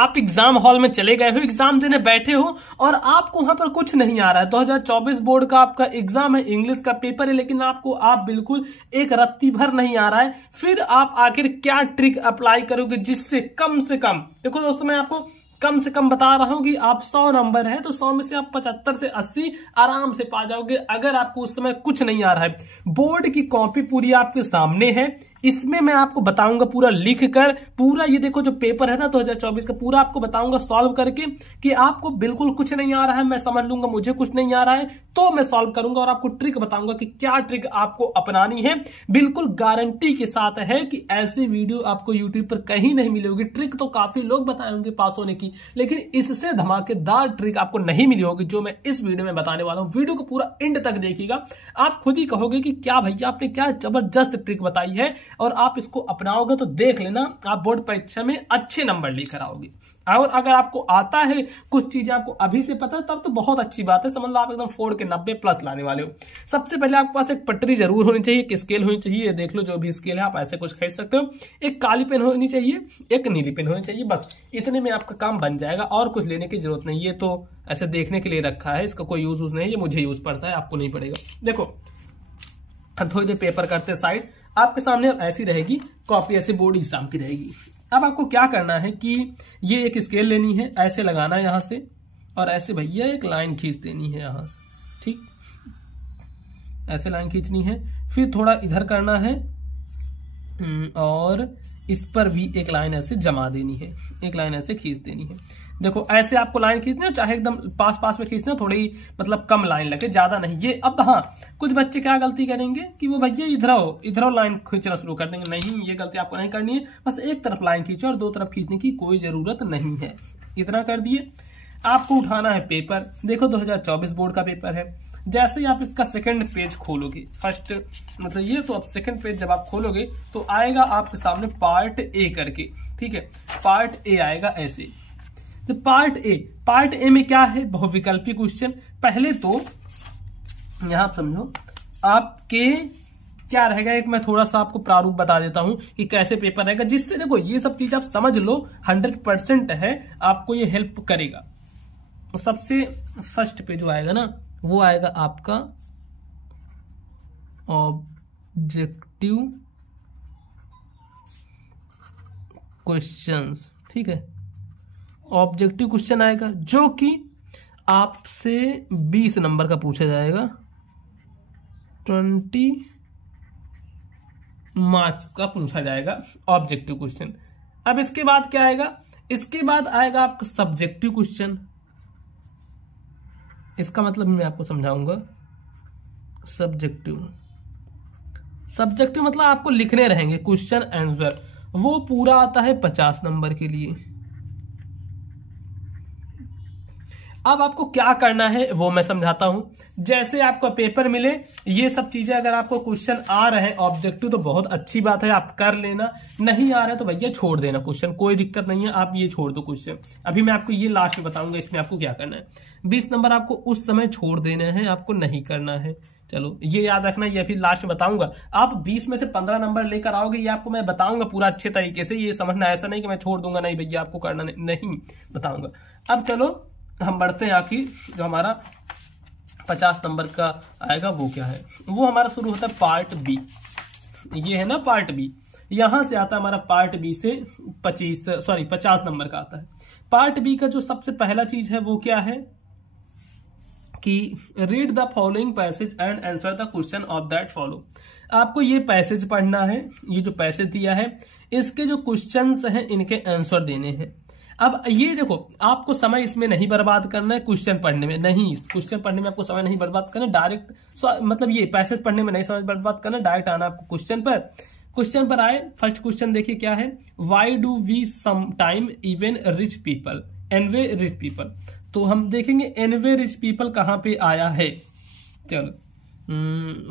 आप exam hall में चले गए हो, एग्जाम देने बैठे हो और आपको वहां पर कुछ नहीं आ रहा है। 2024 बोर्ड का आपका एग्जाम है, इंग्लिश का पेपर है, लेकिन आप बिल्कुल एक रत्ती भर नहीं आ रहा है। फिर आप आखिर क्या ट्रिक अप्लाई करोगे जिससे कम से कम, देखो दोस्तों मैं आपको कम से कम बता रहा हूं कि आप 100 नंबर है तो 100 में से आप 75 से 80 आराम से पा जाओगे, अगर आपको उस समय कुछ नहीं आ रहा है। बोर्ड की कॉपी पूरी आपके सामने है, इसमें मैं आपको बताऊंगा पूरा लिख कर, पूरा ये देखो जो पेपर है ना 2024 का, पूरा आपको बताऊंगा सॉल्व करके कि आपको बिल्कुल कुछ नहीं आ रहा है, मैं समझ लूंगा मुझे कुछ नहीं आ रहा है तो मैं सॉल्व करूंगा और आपको ट्रिक बताऊंगा कि क्या ट्रिक आपको अपनानी है। बिल्कुल गारंटी के साथ है कि ऐसी वीडियो आपको यूट्यूब पर कहीं नहीं मिली होगी। ट्रिक तो काफी लोग बताए होंगे पास होने की, लेकिन इससे धमाकेदार ट्रिक आपको नहीं मिली होगी जो मैं इस वीडियो में बताने वाला हूं। वीडियो को पूरा एंड तक देखिएगा, आप खुद ही कहोगे कि क्या भैया आपने क्या जबरदस्त ट्रिक बताई है, और आप इसको अपनाओगे तो देख लेना आप बोर्ड परीक्षा में अच्छे नंबर लेकर आओगे। और अगर आपको आता है, कुछ चीजें आपको अभी से पता है, तब तो बहुत अच्छी बात है, समझ लो आप एकदम फोड़ के 90 प्लस लाने वाले हो। सबसे पहले आपके पास एक पटरी जरूर होनी चाहिए, एक स्केल होनी चाहिए, ये देख लो जो भी स्केल है आप ऐसे कुछ खरीद सकते हो। एक काली पेन होनी चाहिए, एक नीली पेन होनी चाहिए, बस इतने में आपका काम बन जाएगा और कुछ लेने की जरूरत नहीं। ये तो ऐसे देखने के लिए रखा है, इसका कोई यूज नहीं है, ये मुझे यूज पड़ता है, आपको नहीं पड़ेगा। देखो थोड़ी देर पेपर करते साइड, आपके सामने ऐसी रहेगी कॉपी, ऐसे बोर्ड एग्जाम की रहेगी। अब आपको क्या करना है कि ये एक स्केल लेनी है, ऐसे लगाना है यहां से, और ऐसे भैया एक लाइन खींच देनी है यहां से, ठीक ऐसे लाइन खींचनी है। फिर थोड़ा इधर करना है और इस पर भी एक लाइन ऐसे जमा देनी है, एक लाइन ऐसे खींच देनी है। देखो ऐसे आपको लाइन खींचनी है, चाहे एकदम पास पास में खींचना, थोड़ी मतलब कम लाइन लगे, ज्यादा नहीं। ये अब हाँ, कुछ बच्चे क्या गलती करेंगे कि वो भैया इधर लाइन खींचना शुरू कर देंगे। नहीं, ये गलती आपको नहीं करनी है, बस एक तरफ लाइन खींचो और दो तरफ खींचने की कोई जरूरत नहीं है। इतना कर दिए, आपको उठाना है पेपर। देखो 2024 बोर्ड का पेपर है, जैसे ही आप इसका सेकंड पेज खोलोगे, फर्स्ट मतलब ये, तो अब सेकंड पेज जब आप खोलोगे तो आएगा आपके सामने पार्ट ए करके, ठीक है, पार्ट ए आएगा ऐसे। तो पार्ट ए में क्या है, बहुविकल्पी क्वेश्चन। पहले तो यहां समझो आपके क्या रहेगा, एक मैं थोड़ा सा आपको प्रारूप बता देता हूं कि कैसे पेपर रहेगा, जिससे देखो ये सब चीज आप समझ लो, 100% है, आपको ये हेल्प करेगा। सबसे फर्स्ट पे जो आएगा ना, वो आएगा आपका ऑब्जेक्टिव क्वेश्चंस, ठीक है, ऑब्जेक्टिव क्वेश्चन आएगा जो कि आपसे 20 नंबर का पूछा जाएगा, 20 मार्क्स का पूछा जाएगा ऑब्जेक्टिव क्वेश्चन। अब इसके बाद क्या आएगा, इसके बाद आएगा आपका सब्जेक्टिव क्वेश्चन। इसका मतलब मैं आपको समझाऊंगा। सब्जेक्टिव मतलब आपको लिखने रहेंगे क्वेश्चन आंसर, वो पूरा आता है 50 नंबर के लिए। अब आपको क्या करना है वो मैं समझाता हूं। जैसे आपका पेपर मिले, ये सब चीजें अगर आपको क्वेश्चन आ रहे हैं ऑब्जेक्टिव तो बहुत अच्छी बात है, आप कर लेना। नहीं आ रहा है तो भैया छोड़ देना क्वेश्चन, कोई दिक्कत नहीं है, आप ये छोड़ दो क्वेश्चन। अभी मैं आपको ये लास्ट में बताऊंगा इसमें आपको क्या करना है। 20 नंबर आपको उस समय छोड़ देने हैं, आपको नहीं करना है। चलो ये याद रखना, ये फिर लास्ट में बताऊंगा। आप 20 में से 15 नंबर लेकर आओगे, ये आपको मैं बताऊंगा पूरा अच्छे तरीके से, ये समझना। ऐसा नहीं कि मैं छोड़ दूंगा, नहीं भैया आपको करना नहीं बताऊंगा। अब चलो हम बढ़ते हैं, आखिर जो हमारा 50 नंबर का आएगा वो क्या है, वो हमारा शुरू होता है पार्ट बी। ये है ना पार्ट बी, यहां से आता है हमारा पार्ट बी से 50 नंबर का आता है। पार्ट बी का जो सबसे पहला चीज है वो क्या है कि read the following passage and answer the question of that follow. आपको ये पैसेज पढ़ना है, ये जो पैसेज दिया है इसके जो क्वेश्चंस हैं इनके आंसर देने हैं। अब ये देखो, आपको समय इसमें नहीं बर्बाद करना है क्वेश्चन पढ़ने में, नहीं, क्वेश्चन पढ़ने में आपको समय नहीं बर्बाद करना, डायरेक्ट मतलब ये पैसेज पढ़ने में नहीं समय बर्बाद करना, डायरेक्ट आना आपको क्वेश्चन पर। क्वेश्चन पर आए, फर्स्ट क्वेश्चन देखिए क्या है, why do we some time even rich people anyway rich people. तो हम देखेंगे एनवे रिच पीपल कहां पे आया है। चलो,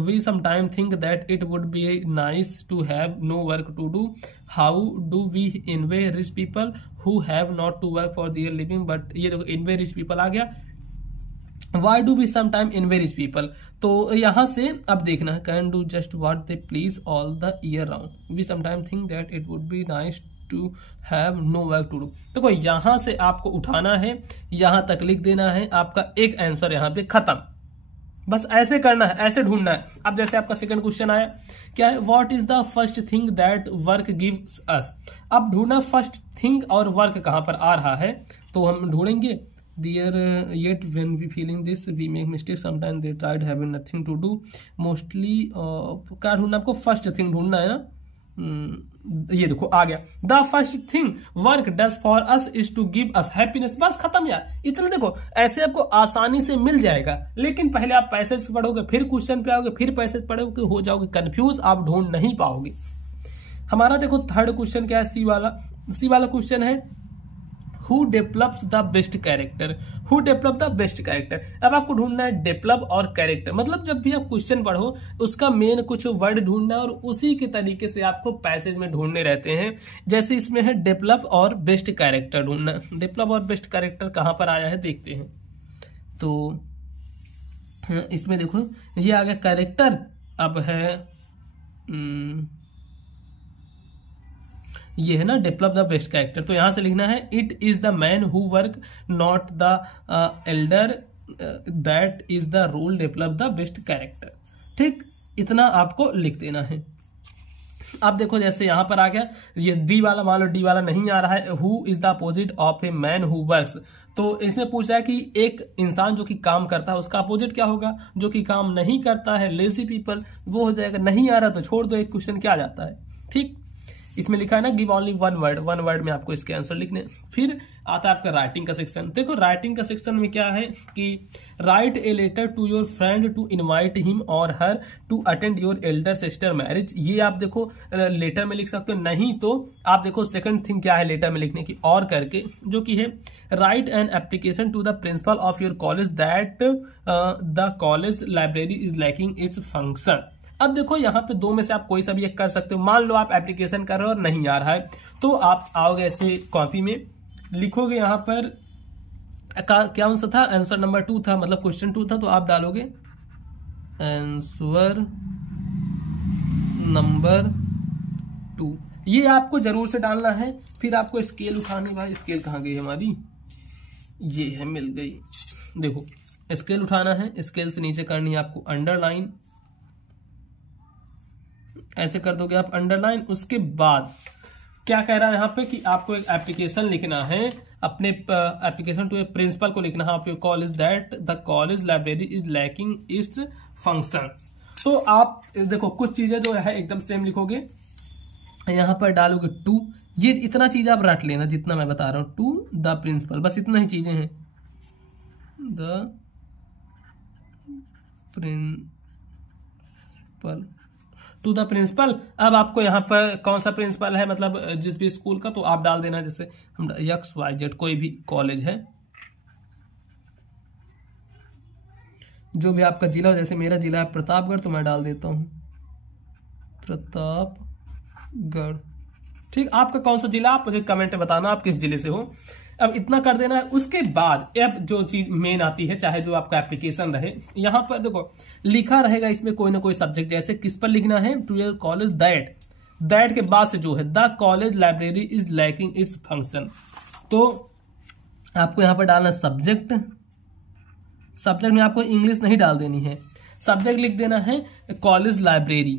we sometimes think that it would be nice to have no work to do. How do we envy rich people who have not to work for their living? But ये देखो envy rich people आ गया। Why do we sometimes envy rich people? तो यहां से अब देखना, can do just what they please all the year round. We sometimes think that it would be nice to have no work to do. देखो यहां से आपको उठाना है, यहां तक लिख देना है, आपका एक आंसर यहां पे खत्म। बस ऐसे करना है, ऐसे ढूंढना है। अब जैसे आपका सेकंड क्वेश्चन आया, क्या है, what is the first thing that work gives us. अब ढूंढना फर्स्ट थिंग और वर्क कहां पर आ रहा है, तो हम ढूंढेंगे there yet when we feeling this we make mistake sometime they tried having nothing to do mostly. क्या ढूंढना, आपको फर्स्ट थिंग ढूंढना है ना। ये देखो आ गया, the first thing work does for us is to give us happiness. बस खत्म यार, इतना देखो ऐसे आपको आसानी से मिल जाएगा। लेकिन पहले आप पैसेज पढ़ोगे, फिर क्वेश्चन पे आओगे, फिर पैसेज पढ़ोगे, हो जाओगे कंफ्यूज, आप ढूंढ नहीं पाओगे। हमारा देखो थर्ड क्वेश्चन क्या है, सी वाला क्वेश्चन है, who develops the best character. Who develop the best character. अब आपको ढूंढना है डेवलप और कैरेक्टर, मतलब जब भी आप क्वेश्चन पढ़ो उसका मेन कुछ वर्ड ढूंढना है और उसी के तरीके से आपको पैसेज में ढूंढने रहते हैं। जैसे इसमें है डेवलप और बेस्ट कैरेक्टर ढूंढना। डेवलप और बेस्ट कैरेक्टर कहां पर आया है देखते हैं। तो इसमें देखो ये आ गया कैरेक्टर, अब है ये है ना डेवलप द बेस्ट कैरेक्टर। तो यहां से लिखना है it is the man who work not the elder that is the role develop the best character. ठीक, इतना आपको लिख देना है। अब देखो जैसे यहां पर आ गया ये डी वाला, मान लो डी वाला नहीं आ रहा है, who is the opposite of a man who works. तो इसमें पूछा है कि एक इंसान जो कि काम करता है उसका अपोजिट क्या होगा, जो कि काम नहीं करता है, लेजी पीपल, वो हो जाएगा। नहीं आ रहा तो छोड़ दो, एक क्वेश्चन क्या आ जाता है। ठीक, इसमें लिखा है ना गिव ओनली वन वर्ड में आपको इसके आंसर लिखने। फिर आता है आपका राइटिंग का सेक्शन। देखो राइटिंग का सेक्शन में क्या है कि write a letter to your friend to invite him और her to attend your elder sister marriage. ये आप देखो लेटर में लिख सकते हो, नहीं तो आप देखो सेकंड थिंग क्या है लेटर में लिखने की, और करके, जो कि है write an application to the principal of your college that the college library is lacking its function. अब देखो यहाँ पे दो में से आप कोई सा भी एक कर सकते हो। मान लो आप एप्लीकेशन कर रहे हो और नहीं आ रहा है, तो आप आओगे ऐसे कॉपी में लिखोगे, यहाँ पर क्या आंसर था, आंसर नंबर 2 था, मतलब क्वेश्चन 2 था, तो आप डालोगे आंसर नंबर 2। ये आपको जरूर से डालना है। फिर आपको स्केल उठानी, भाई स्केल कहाँ गई हमारी, ये है, मिल गई। देखो स्केल उठाना है, स्केल से नीचे करनी है आपको अंडरलाइन, ऐसे कर दोगे आप अंडरलाइन। उसके बाद क्या कह रहा है यहाँ पे कि आपको एक एप्लीकेशन लिखना है, अपने एप्लीकेशन टू ए प्रिंसिपल को लिखना है, आपके college that the college library is lacking it's functions. तो आप देखो कुछ चीजें जो है एकदम सेम लिखोगे, यहां पर डालोगे 2। ये इतना चीज आप रट लेना जितना मैं बता रहा हूं, टू द प्रिंसिपल, बस इतना ही चीजें हैं, the principal to the principal. अब आपको यहाँ पर कौन सा प्रिंसिपल है, मतलब जिस भी स्कूल का, तो आप डाल देना, जैसे हम XYZ कोई भी कॉलेज है, जो भी आपका जिला हो। जैसे मेरा जिला है प्रतापगढ़, तो मैं डाल देता हूं प्रतापगढ़। ठीक, आपका कौन सा जिला, आप मुझे कमेंट में बताना आप किस जिले से हो। अब इतना कर देना है। उसके बाद अब जो चीज मेन आती है, चाहे जो आपका एप्लीकेशन रहे, यहां पर देखो लिखा रहेगा इसमें कोई ना कोई सब्जेक्ट, जैसे किस पर लिखना है, टू योर कॉलेज दैट के बाद से जो है the college library is lacking its function. तो आपको यहां पर डालना सब्जेक्ट। सब्जेक्ट में आपको इंग्लिश नहीं डाल देनी है, सब्जेक्ट लिख देना है कॉलेज लाइब्रेरी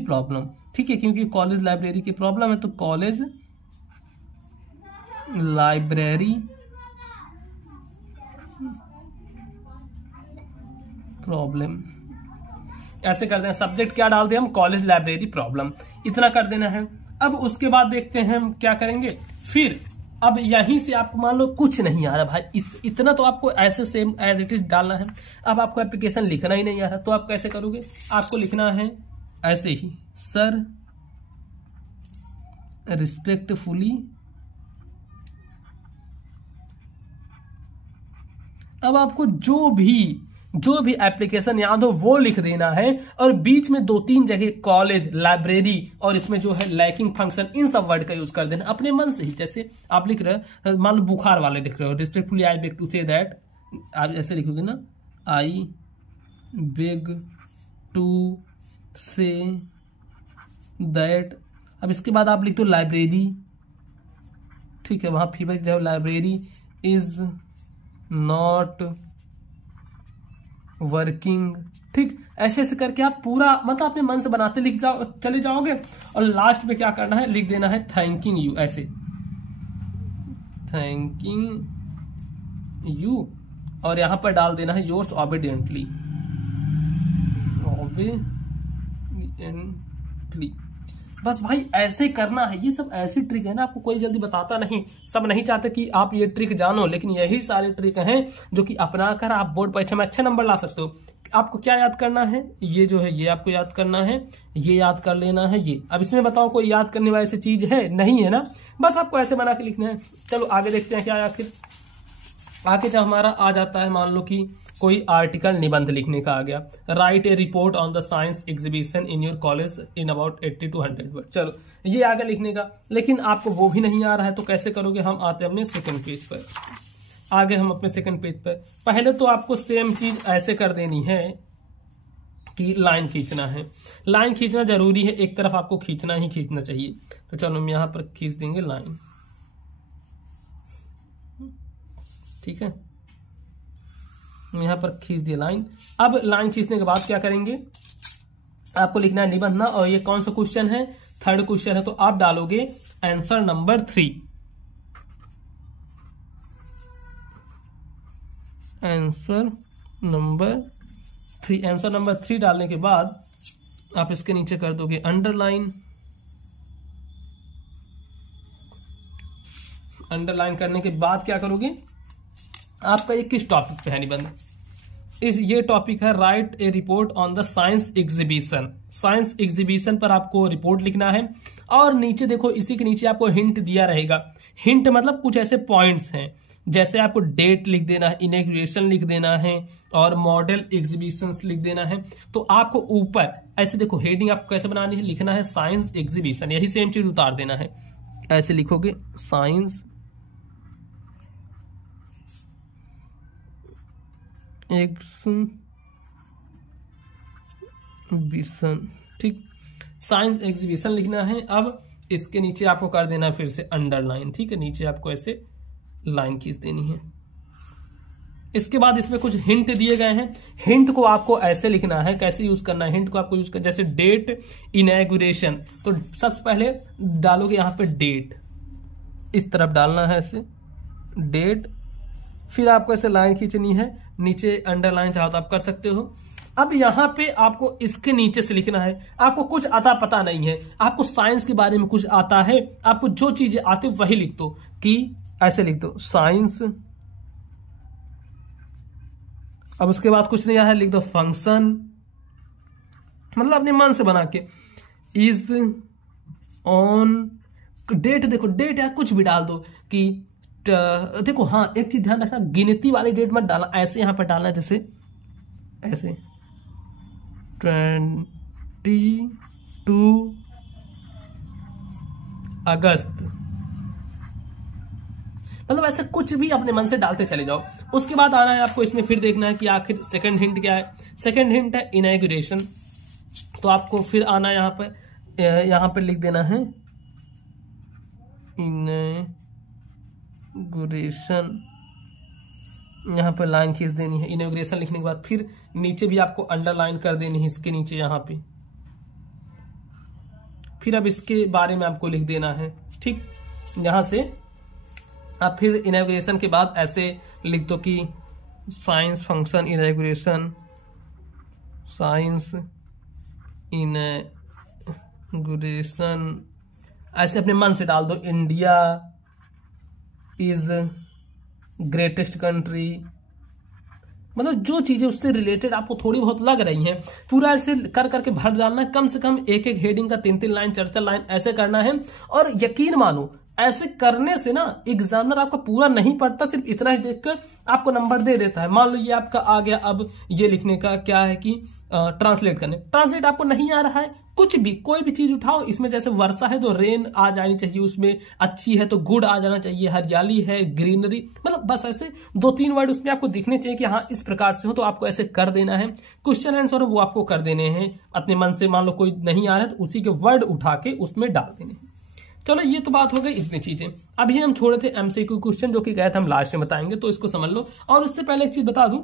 प्रॉब्लम। ठीक है, क्योंकि कॉलेज लाइब्रेरी की प्रॉब्लम है, तो कॉलेज लाइब्रेरी प्रॉब्लम ऐसे कर देना। सब्जेक्ट क्या डाल दें हम, कॉलेज लाइब्रेरी प्रॉब्लम, इतना कर देना है। अब उसके बाद देखते हैं हम क्या करेंगे। फिर अब यहीं से आपको मान लो कुछ नहीं आ रहा भाई, इतना तो आपको ऐसे सेम एज इट इज डालना है। अब आपको एप्लीकेशन लिखना ही नहीं आ रहा, तो आप कैसे करोगे, आपको लिखना है ऐसे ही, सर रिस्पेक्टफुली। अब आपको जो भी एप्लीकेशन याद हो वो लिख देना है, और बीच में 2-3 जगह कॉलेज, लाइब्रेरी और इसमें जो है लैकिंग फंक्शन, इन सब वर्ड का यूज कर देना अपने मन से ही। जैसे आप लिख रहे हो, मान लो बुखार वाले लिख रहे हो, respectfully I beg to say that, आप ऐसे लिखोगे ना, I beg to say that. अब इसके बाद आप लिख दो लाइब्रेरी, ठीक है, वहां फीवर की जगह लाइब्रेरी इज नॉट वर्किंग, ठीक। ऐसे ऐसे करके आप पूरा मतलब अपने मन से बनाते लिख जाओ चले जाओगे, और लास्ट में क्या करना है, लिख देना है थैंकिंग यू, ऐसे थैंकिंग यू, और यहां पर डाल देना है योर्स ऑबिडियंटली, बस भाई ऐसे करना है। ये सब ऐसी ट्रिक है ना, आपको कोई जल्दी बताता नहीं, सब नहीं चाहते कि आप ये ट्रिक जानो, लेकिन यही सारे ट्रिक हैं जो कि अपनाकर आप बोर्ड परीक्षा में अच्छे नंबर ला सकते हो। आपको क्या याद करना है, ये जो है ये आपको याद करना है, ये याद कर लेना है ये। अब इसमें बताओ कोई याद करने वाली ऐसी चीज है नहीं है ना, बस आपको ऐसे बना के लिखना है। चलो आगे देखते हैं क्या आखिर आगे जब हमारा आ जाता है, मान लो कि कोई आर्टिकल निबंध लिखने का आ गया, right A report on the science exhibition in your college in about 80 to 100 word. चलो ये आगे लिखने का, लेकिन आपको वो भी नहीं आ रहा है तो कैसे करोगे, हम आते हैं अपने सेकंड पेज पर। आगे हम अपने सेकंड पेज पर, पहले तो आपको सेम चीज ऐसे कर देनी है कि लाइन खींचना है। लाइन खींचना जरूरी है, एक तरफ आपको खींचना ही खींचना चाहिए। तो चलो हम यहां पर खींच देंगे लाइन, ठीक है, यहां पर खींच दिया लाइन। अब लाइन खींचने के बाद क्या करेंगे, आपको लिखना है निबंध ना, और ये कौन सा क्वेश्चन है, थर्ड क्वेश्चन है, तो आप डालोगे answer number 3, answer number 3। Answer number 3 डालने के बाद आप इसके नीचे कर दोगे अंडरलाइन। अंडरलाइन करने के बाद क्या करोगे, आपका ये किस टॉपिक पे है निबंध, ये टॉपिक है right A report on the science exhibition. Science exhibition पर आपको रिपोर्ट लिखना है, और नीचे देखो इसी के नीचे आपको हिंट दिया रहेगा। हिंट मतलब कुछ ऐसे पॉइंट्स हैं, जैसे आपको डेट लिख देना है, इनॉग्रेशन लिख देना है, और मॉडल एग्जीबिशन लिख देना है। तो आपको ऊपर ऐसे देखो हेडिंग आपको कैसे बनानी है, लिखना है साइंस एग्जीबिशन, यही सेम चीज उतार देना है, ऐसे लिखोगे साइंस एग्जीबिशन, ठीक, साइंस एग्जीबिशन लिखना है। अब इसके नीचे आपको कर देना है फिर से अंडरलाइन, ठीक है, नीचे आपको ऐसे लाइन खींच देनी है। इसके बाद इसमें कुछ हिंट दिए गए हैं, हिंट को आपको ऐसे लिखना है, कैसे यूज करना है हिंट को आपको यूज कर, जैसे डेट इनॉग्रेशन, तो सबसे पहले डालोगे यहां पे डेट, इस तरफ डालना है ऐसे डेट, फिर आपको ऐसे लाइन खींचनी है, नीचे अंडरलाइन चाहो तो आप कर सकते हो। अब यहां पे आपको इसके नीचे से लिखना है, आपको कुछ आता पता नहीं है, आपको साइंस के बारे में कुछ आता है, आपको जो चीजें आती वही लिख दो, कि ऐसे लिख दो साइंस। अब उसके बाद कुछ नहीं आया, लिख दो फंक्शन, मतलब अपने मन से बना के, इज ऑन डेट, देखो डेट या कुछ भी डाल दो कि देखो हाँ एक चीज ध्यान रखना, गिनती वाली डेट मत डालना, ऐसे यहां पर डालना, जैसे ऐसे 22 अगस्त, मतलब ऐसे कुछ भी अपने मन से डालते चले जाओ। उसके बाद आना है आपको इसमें फिर देखना है कि आखिर सेकंड हिंट क्या है। सेकंड हिंट है इनॉग्रेशन, तो आपको फिर आना है यहां पर लिख देना है इनॉग्रेशन, यहां पर लाइन खींच देनी है। इनॉग्रेशन लिखने के बाद फिर नीचे भी आपको अंडरलाइन कर देनी है, इसके नीचे यहां पे, फिर अब इसके बारे में आपको लिख देना है, ठीक। यहां से आप फिर इनॉग्रेशन के बाद ऐसे लिख दो कि science function inauguration, science inauguration, ऐसे अपने मन से डाल दो, इंडिया इज ग्रेटेस्ट कंट्री, मतलब जो चीजें उससे रिलेटेड आपको थोड़ी बहुत लग रही हैं, पूरा ऐसे कर करके भर डालना है। कम से कम एक एक हेडिंग का 3-3 लाइन 4-4 लाइन ऐसे करना है। और यकीन मानो ऐसे करने से ना एग्जामिनर आपका पूरा नहीं पढ़ता, सिर्फ इतना ही देखकर आपको नंबर दे देता है। मान लो ये आपका आ गया, अब ये लिखने का क्या है कि ट्रांसलेट करने, ट्रांसलेट आपको नहीं आ रहा है, कुछ भी कोई भी चीज उठाओ, इसमें जैसे वर्षा है तो रेन आ जानी चाहिए, उसमें अच्छी है तो गुड आ जाना चाहिए, हरियाली है ग्रीनरी, मतलब बस ऐसे 2-3 वर्ड उसमें आपको दिखने चाहिए कि हाँ इस प्रकार से हो, तो आपको ऐसे कर देना है। क्वेश्चन आंसर वो आपको कर देने हैं अपने मन से, मान लो कोई नहीं आ रहा है तो उसी के वर्ड उठा के उसमें डाल देने हैं। चलो ये तो बात हो गई इतनी चीजें। अभी हम छोड़े थे एमसीक्यू क्वेश्चन जो कि गए थे हम लास्ट में बताएंगे, तो इसको समझ लो। और उससे पहले एक चीज बता दूं,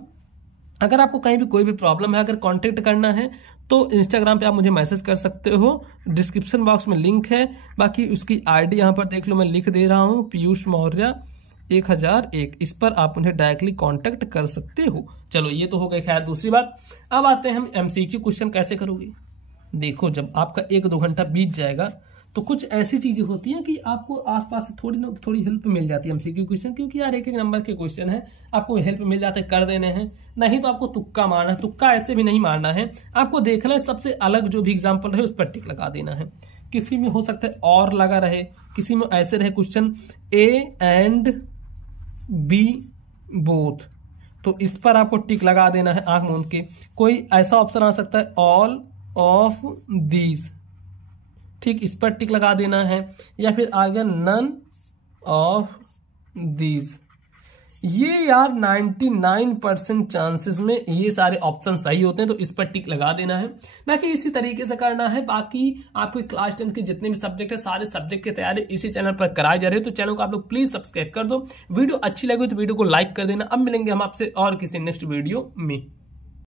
अगर आपको कहीं भी कोई भी प्रॉब्लम है, अगर कांटेक्ट करना है तो इंस्टाग्राम पे आप मुझे मैसेज कर सकते हो, डिस्क्रिप्शन बॉक्स में लिंक है, बाकी उसकी आईडी यहां पर देख लो, मैं लिख दे रहा हूं, पीयूष मौर्य 1001, इस पर आप मुझे डायरेक्टली कांटेक्ट कर सकते हो। चलो ये तो हो गई खैर दूसरी बात। अब आते हैं हम एमसीक्यू क्वेश्चन कैसे करोगे। देखो जब आपका 1-2 घंटा बीत जाएगा तो कुछ ऐसी चीजें होती हैं कि आपको आसपास से थोड़ी ना थोड़ी हेल्प मिल जाती है एमसीक्यू क्वेश्चन, क्योंकि यार एक नंबर के क्वेश्चन है, आपको हेल्प मिल जाते कर देने हैं। नहीं तो आपको तुक्का मारना है, तुक्का ऐसे भी नहीं मारना है, आपको देखना है सबसे अलग जो भी एग्जाम्पल है उस पर टिक लगा देना है। किसी में हो सकता है और लगा रहे, किसी में ऐसे रहे question A and B both, तो इस पर आपको टिक लगा देना है आंख मूंद के। कोई ऐसा ऑप्शन आ सकता है ऑल ऑफ दीज, ठीक, इस पर टिक लगा देना है। या फिर आ गया नन ऑफ दीज, ये यार 99% चांसेस में ये सारे ऑप्शन सही होते हैं, तो इस पर टिक लगा देना है। बाकी इसी तरीके से करना है। बाकी आपके क्लास 10 के जितने भी सब्जेक्ट है, सारे सब्जेक्ट की तैयारी इसी चैनल पर कराई जा रही है, तो चैनल को आप लोग प्लीज सब्सक्राइब कर दो। वीडियो अच्छी लगी तो वीडियो को लाइक कर देना। अब मिलेंगे हम आपसे और किसी नेक्स्ट वीडियो में।